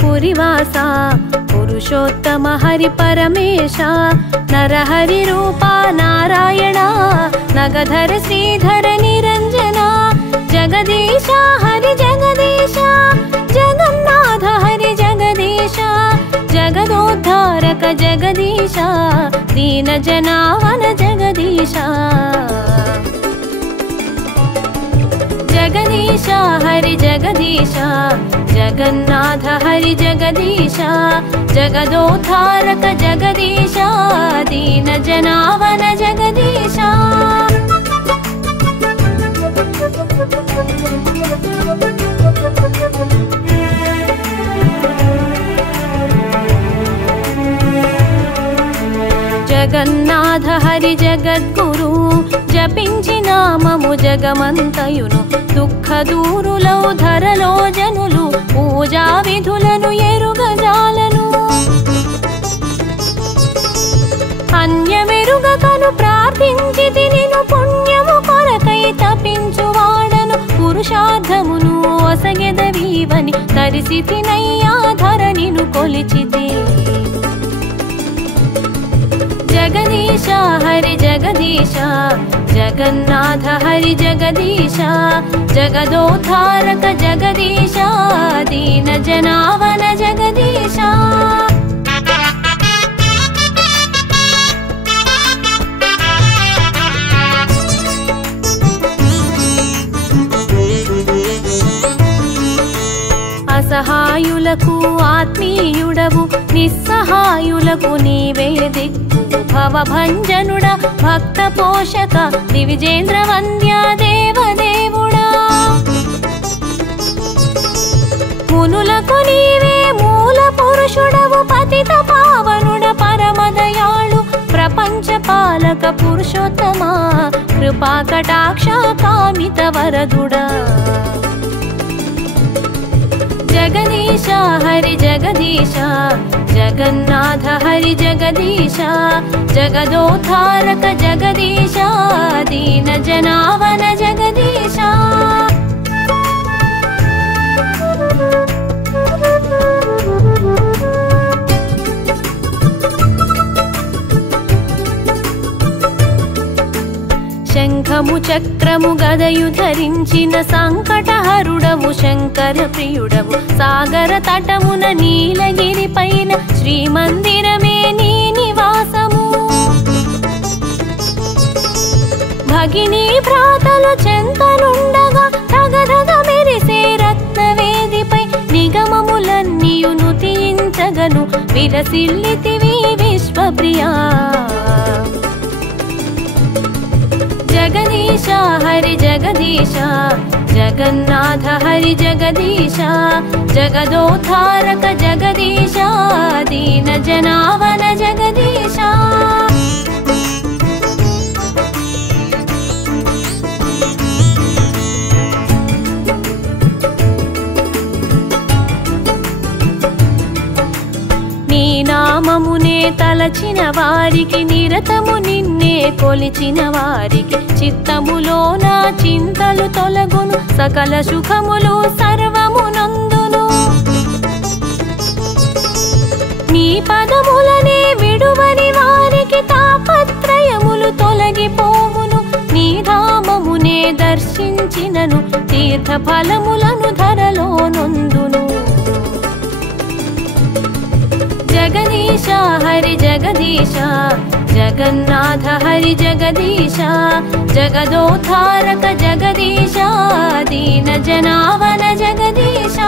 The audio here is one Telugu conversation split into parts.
पुरिवासा पुरुषोत्तम हरि परमेश नरहरि रूपा नारायण नगधर श्रीधर निरंजना जगदीश हरि जगदीश जगन्नाथ हरि जगदीश जगदोद्धारक जगदीश दीन जनावन जगदीश जगदीश हरि जगदीश जगन्नाथ हरि जगदीश जगदोद्धारक जगदीश दीन जनावन जगदीश जगन्नाथ हरि जगद्गुरु जपिंचि नाममु जगमंतयुनु दुःख दूरुलो धरलो जनुलु पूजा विधुలను ఎరుగజాలను అన్యమెరుగకను ప్రార్థించితి నిను పుణ్యము కొరకై తపించువాడను పురుషార్థమును ఒసగెదవీవని తరిసితినయ్యా ధరణిను కొలిచితి जगदीश हरि जगदीश जगन्नाथ हरि जगदीश जगदोद्धारक जगदीश दीन जनावन जगदीश असहायुలకు ఆత్మీయుడవు నిస్సహాయులకు నీవే దిక్కు భవభంజనుడ భక్త పోషక దివిజేంద్ర వంద్య దేవదేవుడా మునులకు నీవే మూల పురుషుడవు పతిత పావనుడ పరమదయాళు ప్రపంచ పాలక పురుషోత్తమ కృపా కటాక్ష కామిత వరదుడా जगदीश हरि जगदीश जगन्नाथ हरि जगदीश जगदोद्धारक जगदीश दीन जनावन जगदीश శంఖము చక్రము గదయు ధరించిన సంకటహరుడవు శంకర ప్రియుడవు సాగర తటమున నీలగిరి పైన శ్రీమందిరమే నీ నివాసము భగిని భ్రాతలు చెంతనుండగా తగదగ మెరిసే రత్నవేదిపై నిగమములన్నీయు నుతించగను విరసిల్లితివి విశ్వప్రియా जगदीश हरि जगदीश जगन्नाथ हरि जगदीश जगदोद्धारक जगदीश दीन जनावन जगदीश నీ నామమునే తలచిన వారికి నిరతము నిన్నే కొలిచిన వారికి చిత్తములోన చింతలు తొలగును సకల సుఖములు సర్వమునందును నీ పదములనే విడువని వారికి తాపత్రయములు తొలగిపోవును నీ ధామమునే దర్శించినను తీర్థ ఫలములను ధరలో నొందును जगदीश हरि जगदीश जगन्नाथ हरि जगदीश जगदोद्धारक जगदीश दीन जनावन जगदीश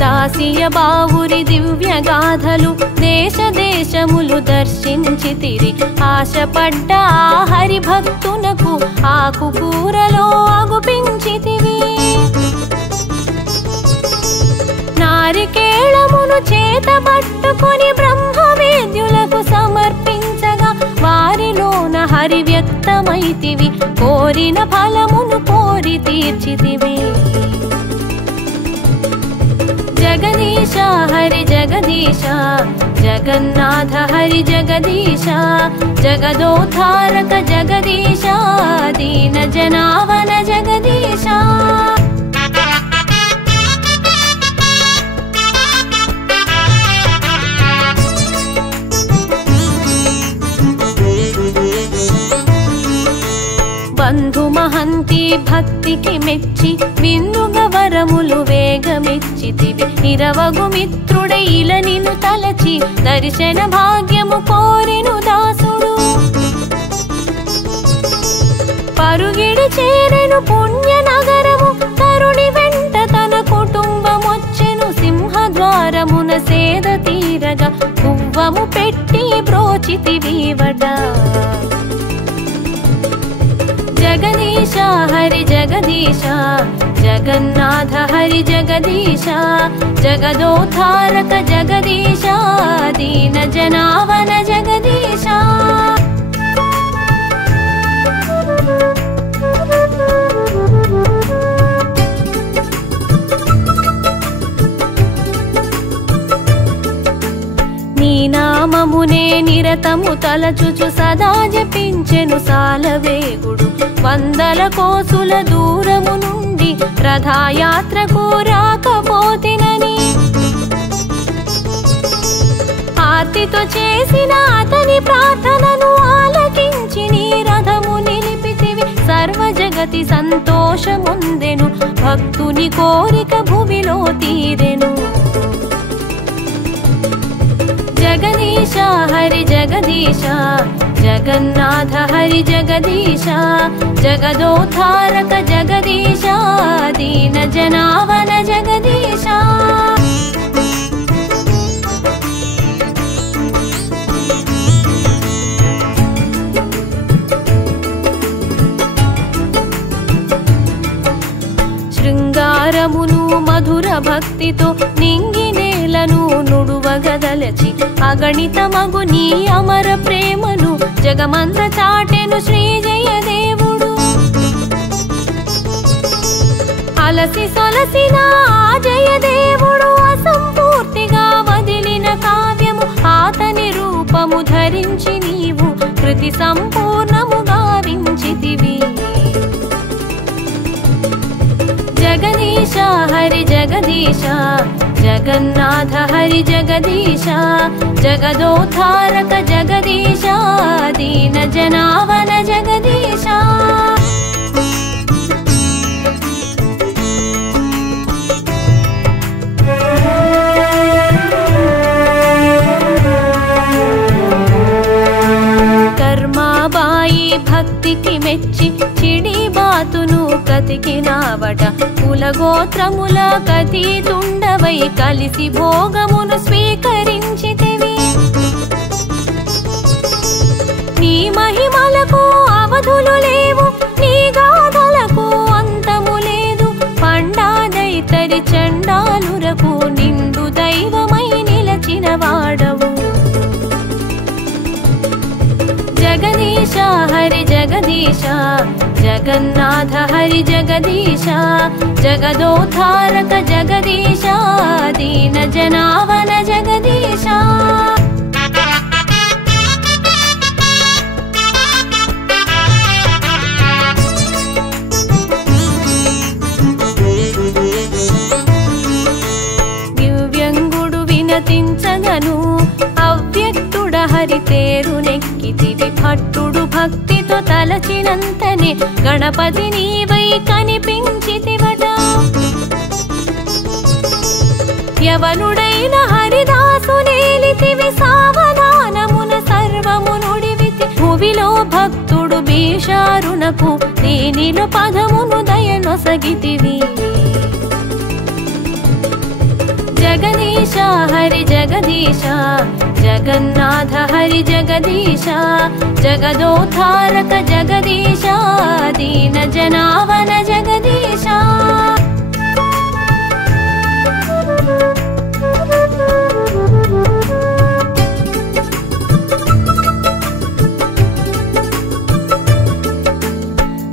దాసియ బావురి దివ్య గాథలు దేశ దేశములు దర్శించితిరి ఆశపడ్డ హరి భక్తునకు ఆకుకూరలో అగుపించితివి నారికేళమును చేత పట్టుకొని బ్రహ్మవేద్యులకు సమర్పించగా వారిలోన హరి వ్యక్తమైతివి కోరిన ఫలమును కోరి తీర్చితివి జగదీశ హరి జగదీశ జగన్నాథ హరి జగదీశ జగదోద్ధారక జగదీశ దీన జనావన జగదీశ బంధు మహంతి భక్తికి మెచ్చి విందుగ వరములు వేగమిచ్చితివి ఇరవగు మిత్రుడై ఇలా నిన్ను తలచి దర్శన భాగ్యము కోరెను దాసుడు పరుగిడి చేరెను పుణ్య నగరము తరుణి వెంట తన కుటుంబమొచ్చెను సింహద్వారమున సేద తీరగా పువ్వము పెట్టి బ్రోచితివీవట జగదీశ హరి జగదీశ జగన్నాథ హరి జగదీశ జగదోద్ధారక జగదీశ దీన జనావన జగదీశ నీ నామమునే నిరతము తలచుచు సదా జపించెను సాలవేగుడు వందల కోసుల దూరము నుండి రథయాత్రకు రాకపోతినని ఆర్తితో చేసిన అతని ప్రార్థనను ఆలకించి నీ రథము నిలిపితివి సర్వ జగతి సంతోషముందెను భక్తుని కోరిక భూమిలో తీరెను జగదీశ హరి జగదీశ జగన్నాథ హరి జగదీశ జగదోద్ధారక జగదీశ దీన జనావన జగదీశ శృంగారమును మధుర భక్తితో నింగి నేలను నుడువగదలచి అగణితమగు నీ అమర ప్రేమను జగమంత చాటెను శ్రీ జయదేవుడు అలసి సొలసిన ఆ జయదేవుడు అసంపూర్తిగా వదిలిన కావ్యము ఆతని రూపము ధరించి నీవు కృతి సంపూర్ణము గావించితివి జగదీశ హరి జగదీశ జగన్నాథ హరి జగదీశ జగదోద్ధారక జగదీశ దీన జనావన జగదీశ కర్మాబాయి భక్తికి మెచ్చి చిడి బాతును కతికినావట కులగోత్రముల కతీతుండవై కలిసి భోగమును స్వీకరించితివి నీ మహిమలకు అవధులు లేవు నీ గాథలకు అంతము లేదు పండాదైతరి చండాలురకు నిండు దైవమై నిలచిన వాడవు జగదీశ హరి జగదీశ జగన్నాథ హరి జగదీశ జగదోద్ధారక జగదీశ దీన జనావన జగదీశ దివ్యంగుడు వినతించగను అవ్యక్తుడ హరి తేరునెక్కితివి భట్టుడు భక్తితో తలచినంతనే గణపతి నీవై కనిపించితివట యవనుడైన హరిదాసు నేలితివి సావధానమున సర్వము నుడివితి భువిలో భక్తుడు భీషారునకు దీనిలో పదమును దయనొసగితివి జగదీశ హరి జగదీశ జగన్నాథ హరి జగదీశ జగదోద్ధారక జగదీశ దీన జనావన జగదీశ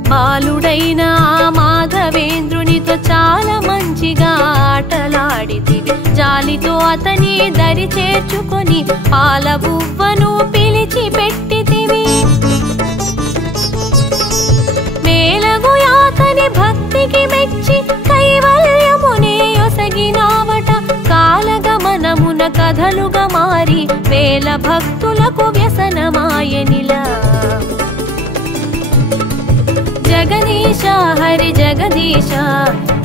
బాలుడైన మాధవేంద్రునితో చాలా మంచిగా ఆటలాడితి మారితివి జాలితో అతని దరి చేర్చుకొని పాల బువ్వను పిలిచి పెట్టితివి మేలగు యాతని భక్తికి మెచ్చి కైవల్యమునే యొసగినావట కాలగమనమున కథలుగా మారి వేల భక్తులకు వ్యసనమాయనిలా జగదీశ హరి జగదీశ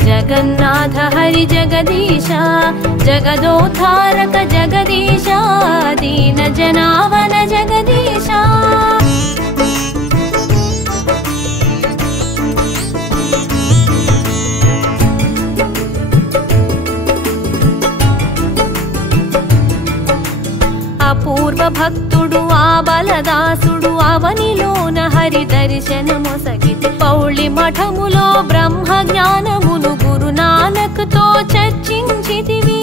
జగన్నాథ హరి జగదీశ జగదోద్ధారక జగదీశ దీన జనావన జగదీశ అపూర్వ భక్తుడు ఆ బలదాసుడు అవనిలోన హరి దర్శనమొసగితి పౌళి మఠములో బ్రహ్మ జ్ఞానమును గురునానక్తో చర్చించితివి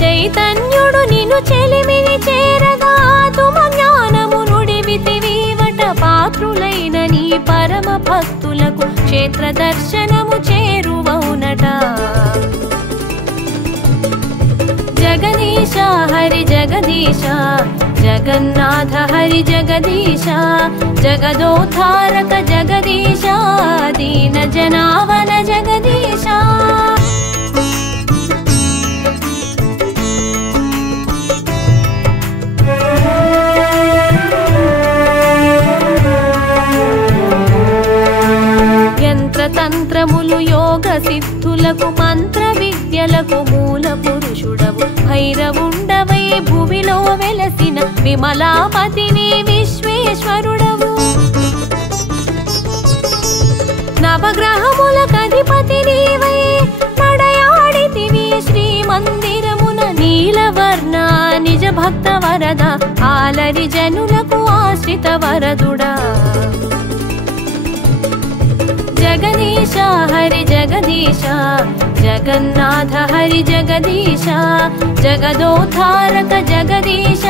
చైతన్యుడు నిన్ను చెలిమిని చేరగా ఆతుమ జ్ఞానము నుడివితివీవట పాత్రులైన నీ పరమ భక్తులకు క్షేత్ర దర్శనము చేరువౌనట జగదీశ హరి జగదీశ జగన్నాథ హరి జగదీశ జగదోద్ధారక జగదీశ దీన జనావన జగదీశ యంత్రతంత్రములు యోగ సిద్ధులకు మంత్ర విద్యలకు మూల పురుషుడవు భైరవుండవై భువిలో వెలసిన విమలాపతిని విశ్వేశ్వరుడవు నవగ్రహములకధిపతి నీవై నడయాడితివి శ్రీమందిరమున నీలవర్ణ నిజ భక్త వరద ఆలరి జనులకు ఆశ్రిత వరదుడా జగదీశ హరి జగదీశ జగన్నాథ హరి జగదీశ జగదోద్ధారక జగదీశ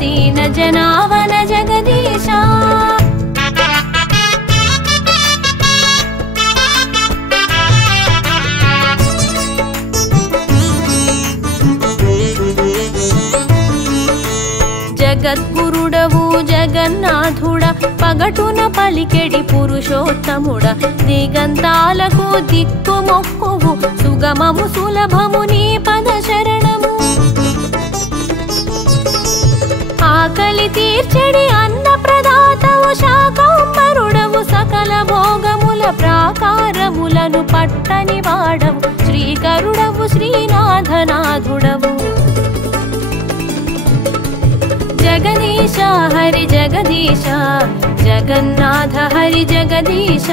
దీన జనావన జగదీశ జగద్గురుడవు జగన్నాథుడ పగటున పలికెడి పురుషోత్తముడ దిగంతాలకు దిక్కు మొక్కువు సుగమము సులభము నీ పద శరణము ఆకలి తీర్చడి అన్న ప్రదాతవు శాకంబరుడవు సకల భోగముల ప్రాకారములను పట్టని వాడవు శ్రీకరుడవు శ్రీనాథనాథుడవు జగదీశ హరి జగదీశ జగన్నాథ హరి జగదీశ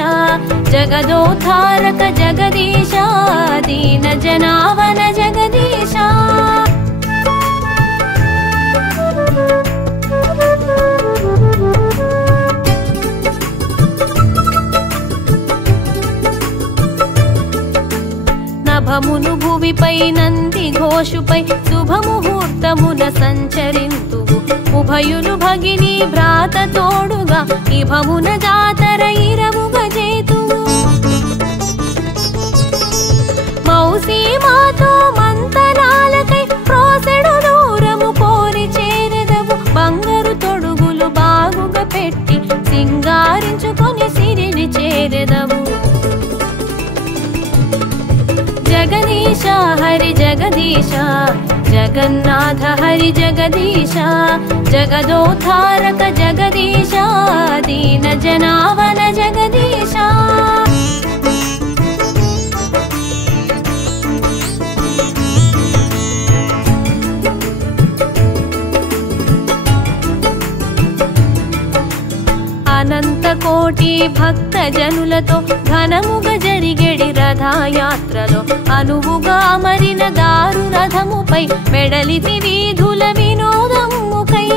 జగదోద్ధారక జగదీశ దీన జనావన జగదీశ నభమును భువిపై నంది ఘోషుపై శుభముహూర్తమున సంచరింతువు ఉభయులు భగిని భ్రాత తోడుగా ఇభమున జాతర ఇరముగ చేతువు మౌసి మాతో మంతనాలకై ప్రోసెడు దూరము కోరి చేరెదవు బంగారు తొడుగులు బాగుగా పెట్టి సింగారించుకొని సిరిని చేరెదవు జగదీశ హరి జగదీశ జగన్నాథ హరి జగదీశ జగదోద్ధారక జగదీశ దీన జనావన జగదీశ అనంత కోటి భక్త జనులతో ఘనముగా జరిగెడి రథయాత్రలో అనువుగా అమరిన దారు రథముపై మెడలితి వీధుల వినోదముకై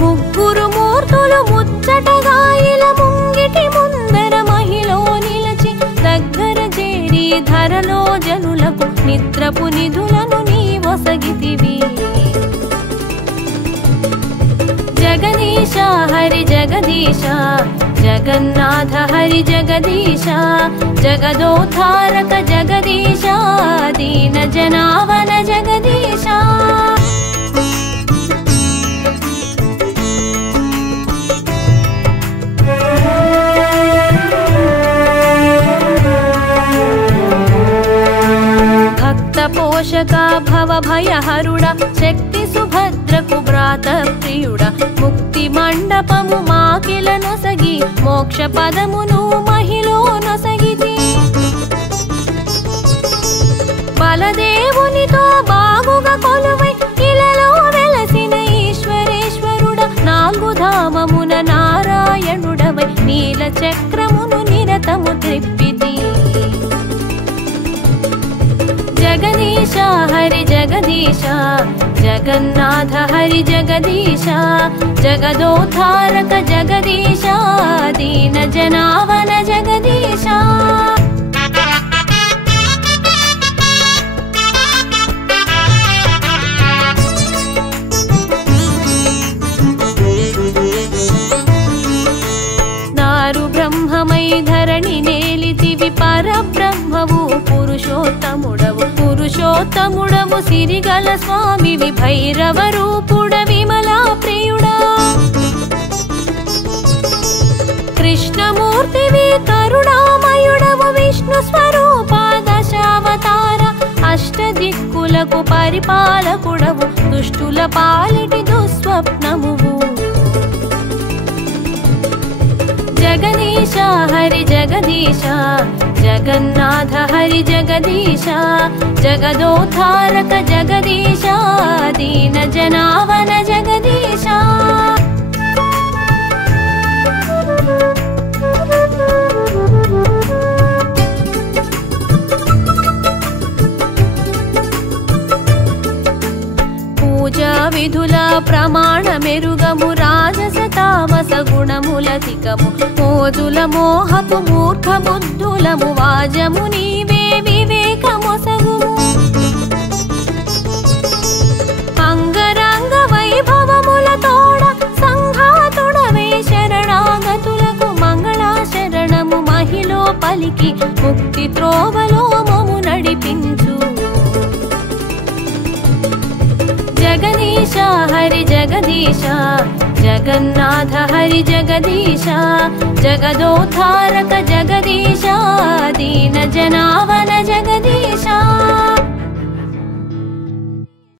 ముగ్గురు మూర్తులు ముచ్చటగా ఇలా ముంగిటి ముందర మహిలో నిలచి దగ్గర చేరి ధరలో జనులకు నిద్రపు నిధులను నీవొసగితివి జగదీశ हरि जगदीश जगन्नाथ हरि जगदीश जगदोद्धारक जगदीश दीन जनावन जगदीश पोषका भव भयहरुडा शक्ति सुभद्रकु व्रात प्रियुडा मुक्ति मंडपमु माकिल नొసగి మోక్ష పదమును మహిలో నొసగితి బలదేవునితో బాగుగా కొలువై ఇలలో వెలసిన ఈశ్వరేశ్వరుడా నాలుగు ధామమున నారాయణుడవై నీల చక్రమును నిరతము త్రిప్పితి जगदीश हरि जगदीश जगन्नाथ हरि जगदीश जगदोद्धारक जगदीश दीन जनावन जगदीश नारु ब्रह्ममय धरणि नेलितिवि परब्रह्मवु पुरुषोत्तमुडवु पुरुषोत्तमुडवु सिरिगल स्वामिवि भैरव रूपुड विमला प्रियुडा कृष्णमूर्तिवि करुणामयुडवु विष्णु स्वरूपा दशावतार अष्टदिक्कुలకు परिपालकुडवु दुष्टुल पालिटि दुस्वप्नमुवु जगदीश हरि जगदीश जगन्नाथ हरि जगदीश जगदोद्धारक जगदीश दीन जनावन जगदीश पूजा विधुला प्रमाण मेरुगमु राजस तामस गुणमुलतिकमु मोजुल मोहपु मूर्ख बुद्धुलमु वाजमु नीवे विवेकमొసగుము अंगरंग वैभवमुल तोड संघातुडवे शरणागतुలకు మంగళాశరణము మహిలో పలికి ముక్తి త్రోవలో మము నడిపించు जगदीश हरि जगदीश जगन्नाथ हरि जगदीश जगदोद्धारक जगदीश दीन जनावन जगदीश।